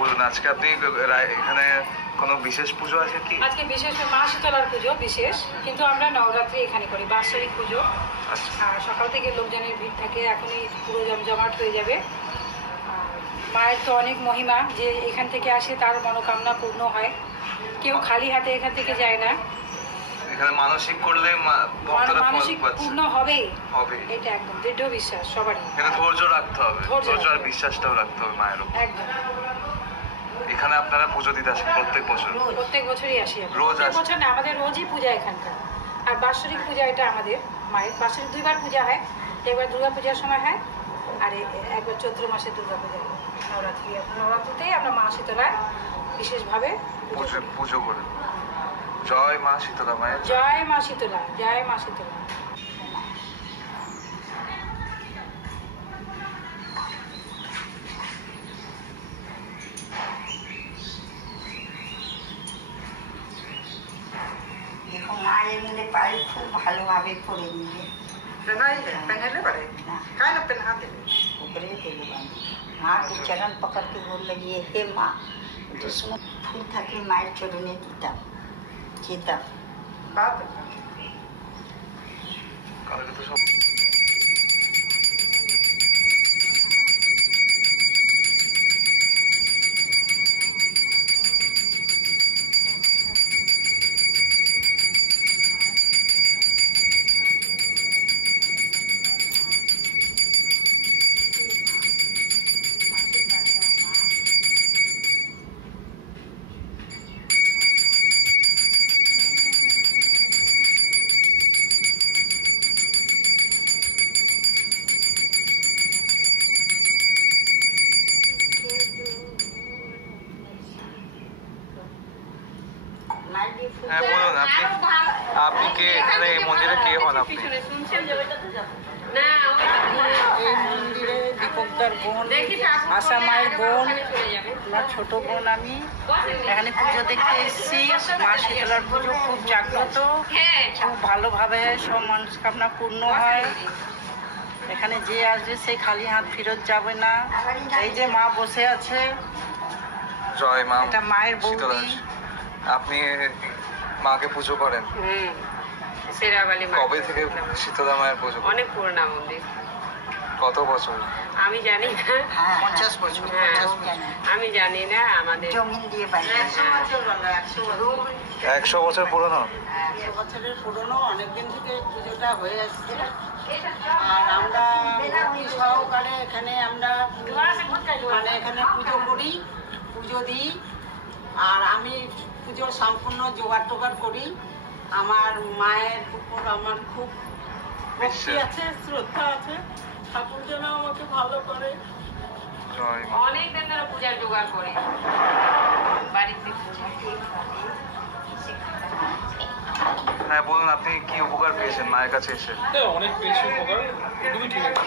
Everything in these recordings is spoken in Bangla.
বলুন আজকে আপনি এখানে কোনো বিশেষ পুজো আছে কি? আজকে বিশেষ মা শীতলার পুজো বিশেষ, কিন্তু আমরা নবরাত্রি এখানে করি, বাৎসরিক পুজো। আর সকাল থেকে লোকজনের ভিড় থাকে, এখনই পুরো জমজমাট হয়ে যাবে। মায়ের তো অনেক মহিমা, যে এখান থেকে আসে তার মনোকামনা পূর্ণ হয়, কেউ খালি হাতে এখান থেকে যায় না। এখানে মানসিক করলে মানসিক পূর্ণ হবেই, হবে, এটা একদম দৃঢ় বিশ্বাস সবারই। এখানে ধৈর্য রাখতে হবে, ধৈর্য আর বিশ্বাসটাও রাখতে হবে মায়ের উপর। একদম। এখানে আপনারা পুজো দিতে আসেন প্রত্যেক বছর? প্রত্যেক বছরই আসি। রোজ বছর না, আমাদের রোজই পূজা এখানকার। আর বাৎসরিক পূজা এটা আমাদের মায়ের বাৎসরিক 2বার পূজা হয়, একবার দুর্গা পূজার সময় হয়, আর একবার চৈত্র মাসে দুর্গা পূজা হয়। নবরাত্রিতেই আমরা মা শীতলার বিশেষভাবে পুজো করি। জয় মা শীতলা মায়ের জয়, মা শীতলা জয়, মা শীতলা। দেখো মায়ের মিলে পাই খুব ভালোভাবে করে নিয়ে ऊपरे देवे माँ के चरण पकड़ के बोल लगी हे माँ, जिसमें फूल था कि मायर चरणे दीता चेता बात হ্যাঁ বলুন, আপনি কে এখানে এই মন্দিরে কে হন আপনি? এই মন্দিরে দীপকদার বোন, আশা মায়ের বোন, আমার ছোট বোন। আমি এখানে পুজো দেখতে এসেছি। মা শীতলার পুজো খুব জাগ্রত, খুব ভালোভাবে সব মনস্কামনা পূর্ণ হয়। এখানে যে আসবে সেই খালি হাত ফেরত যাবে না। এই যে মা বসে আছে, জয় মা, এটা মায়ের বৌদি। আপনি মাকে পুজো করেন? কবে থেকে শীতলা মায়ের পুজো? অনেক পুরোনো মন্দির। কত বছর? আমি জানি না। 50 বছর। আমি জানি না। আমাদের জমিন দিয়ে বাইরে 100 বছর পুরনো। 100 বছরের পুরনো, অনেকদিন থেকে পুজোটা হয়ে আসছে। আর আমরা সহকারে এখানে আমরা মানে এখানে পুজো করি, পুজো দিই। আর আমি পুজো সম্পূর্ণ জোগাড় টোগাড় করি। আমার মায়ের উপর আমার খুব ভক্তি আছে, শ্রদ্ধা আছে। ঠাকুর যেন আমাকে ভালো করে। অনেক দিন ধরে পূজার জোগাড় করে বাড়িতে পূজা। হ্যাঁ বলুন, আপনি কি উপকার পেয়েছেন মায়ের কাছে এসে? অনেক বেশি উপকার, একদমই ঠিক আছে।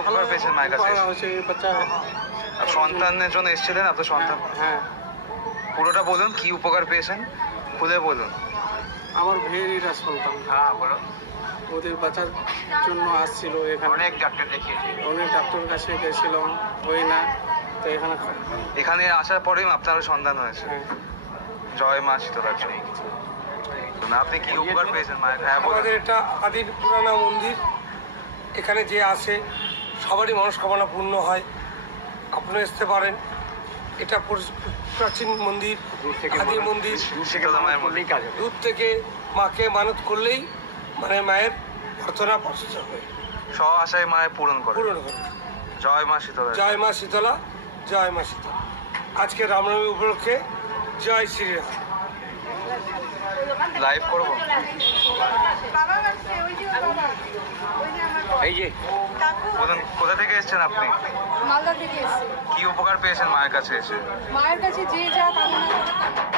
উপকার পেয়েছেন মায়ের কাছে? হচ্ছে বাচ্চা। আর সন্তানের জন্য এসেছিলেন আপনার সন্তান? হ্যাঁ, পুরোটা বলুন, কি উপকার পেয়েছেন খুলে বলুন। আমার ভেরিটা সন্তান, হ্যাঁ বলুন। ওদের বাঁচার জন্য আসছিল এখানে। অনেক ডাক্তার দেখিয়েছি, অনেক ডাক্তারের কাছে গেছিলাম, হয় না, তো এখানে আসার পরেই আপনার সন্তান হয়েছে। হ্যাঁ। জয় মা শীতলার জন্য। আপনি কি উপকার পেয়েছেন মায়ের? হ্যাঁ বলুন। আমাদের এটা আদির পুরানা মন্দির, এখানে যে আসে সবারই মনস্কামনা পূর্ণ হয়। আপনি আসতে পারেন, এটা প্রাচীন মন্দির, আদি মন্দির। শীতলা মায়ের মন্দির। দূর থেকে মাকে মানত করলেই মানে মায়ের প্রার্থনা প্রসূত হবে, সব আশায় মায়ের পূরণ করে। পূরণ হবে। জয় মা শীতলা। জয় মা শীতলা, জয় মা শীতলা। আজকে রামনবমী উপলক্ষে জয় শ্রীরাম। লাইভ করবো। এই যে বলুন, কোথা থেকে এসেছেন আপনি? মালদা থেকে এসেছি। কি উপকার পেয়েছেন মায়ের কাছে এসে? মায়ের কাছে যে যা কামনা করে